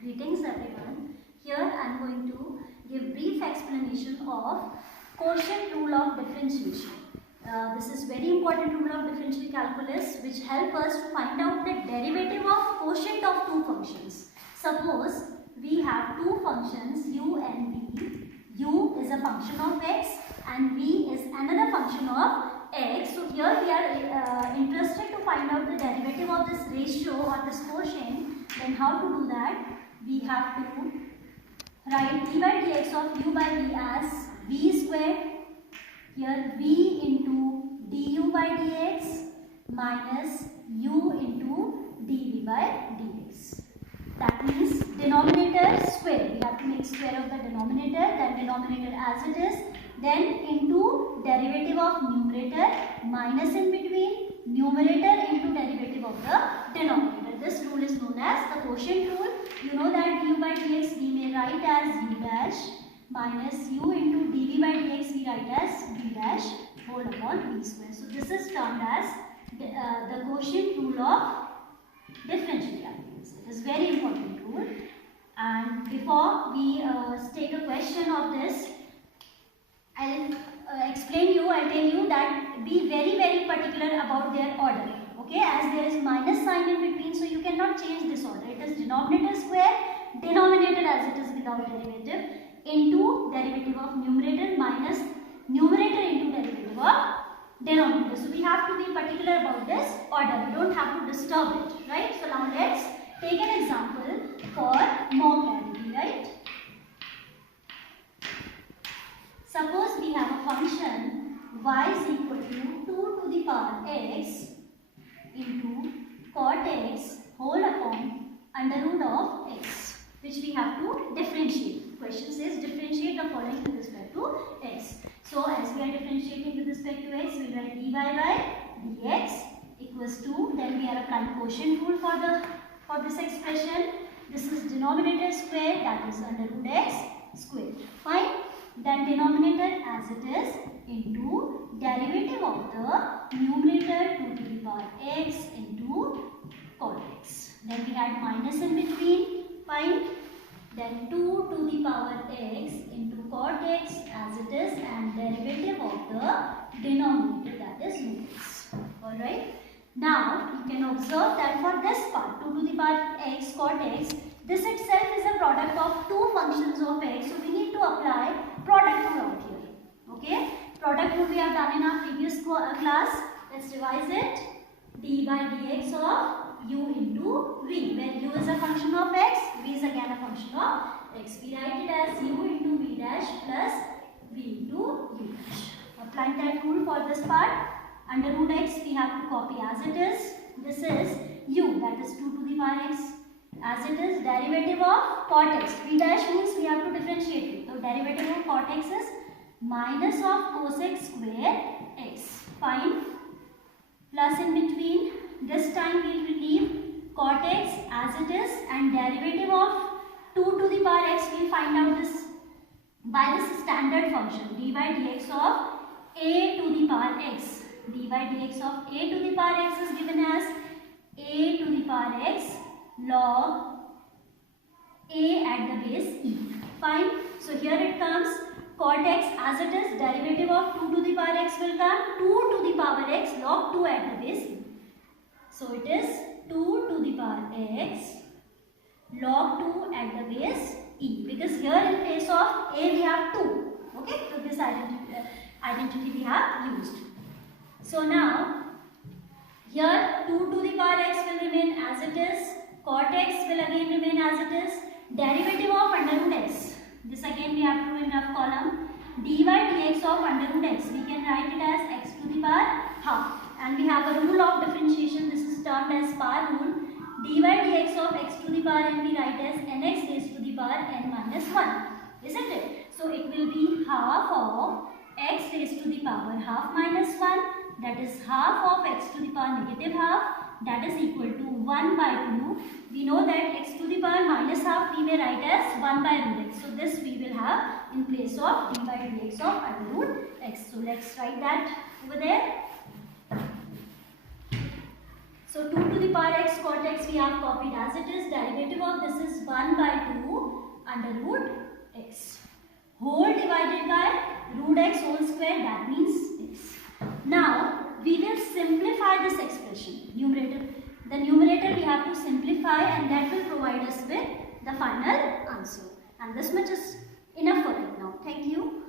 Greetings everyone. Here I am going to give brief explanation of quotient rule of differentiation. This is very important rule of differential calculus which help us to find out the derivative of quotient of two functions. Suppose we have two functions u and v. U is a function of x and v is another function of x. So here we are interested to find out the derivative of this ratio or this quotient. Then how to do that? We have to write d by dx of u by v as v square. Here v into du by dx minus u into dv by dx. That means denominator square. We have to make square of the denominator, then denominator as it is, then into derivative of numerator minus in between numerator into derivative of the denominator. This rule is known as the quotient rule. You know that du by dx we may write as u dash minus u into dv by dx we write as v dash whole upon v square. So this is termed as the quotient rule of differential calculus. It is very important rule. And before we take a question of this, I'll tell you that be very particular about their order. Okay, as there is minus sign in between, so you cannot change this order. It is denominator square, denominator as it is without derivative, into derivative of numerator minus numerator into derivative of denominator. So we have to be particular about this order. We don't have to disturb it, right? So now let's take an example for more clarity, right? Suppose we have a function y is equal to 2 to the power x into cot x whole upon under root of x, which we have to differentiate. The question says differentiate the following with respect to x. So as we are differentiating with respect to x, we write dy by dx equals to, then we are applying quotient rule for this expression. This is denominator square, that is under root x square. Fine. Then denominator as it is into derivative of the numerator 2 to the power x into cot x. Then we had minus in between. Fine. Then 2 to the power x into cot x as it is, and derivative of the denominator, that is root x. Alright. Now you can observe that for this part 2 to the power x cot x, this itself is a product of two functions of x. So we need to apply product rule out here. Okay. Product rule we have done in our previous class. Let's revise it. d by dx of u into v, where u is a function of x, v is again a function of x. We write it as u into v dash plus v into u dash. Applying that rule for this part, under root x we have to copy as it is. This is u, that is 2 to the power x, as it is derivative of cot x. V dash means we have to differentiate it. So derivative of cot x is minus of cos x square x. Fine. Plus in between, this time we will leave cot x as it is, and derivative of 2 to the power x we will find out this by this standard function d by dx of a to the power x. d by dx of a to the power x is given as a to the power x log a at the base e. Fine. So here it comes cot x as it is, derivative of 2 to the power x will come 2 to the power x log 2 at the base e. So it is 2 to the power x log 2 at the base e, because here in place of a we have 2. Okay, so this identity we have used. So now here 2 to the power x will remain as it is, cot x will again remain as it is, derivative of under root x. This again we have to do in rough column. d by dx of under root x, we can write it as x to the power half. And we have a rule of differentiation, this is termed as power rule. d by dx of x to the power n we write as nx raised to the power n minus 1. Isn't it? So it will be half of x raised to the power half minus 1. That is half of x to the power negative half. That is equal to 1 by 2. We know that x to the power minus half we may write as 1 by root x. So this we will have in place of d by dx of under root x. So let's write that over there. So 2 to the power x cot x we have copied as it is. Derivative of this is 1 by 2 under root x. Whole divided by root x whole square, that means x. Now we will simplify this expression. The numerator we have to simplify, and that will provide us with the final answer. And this much is enough for it now. Thank you.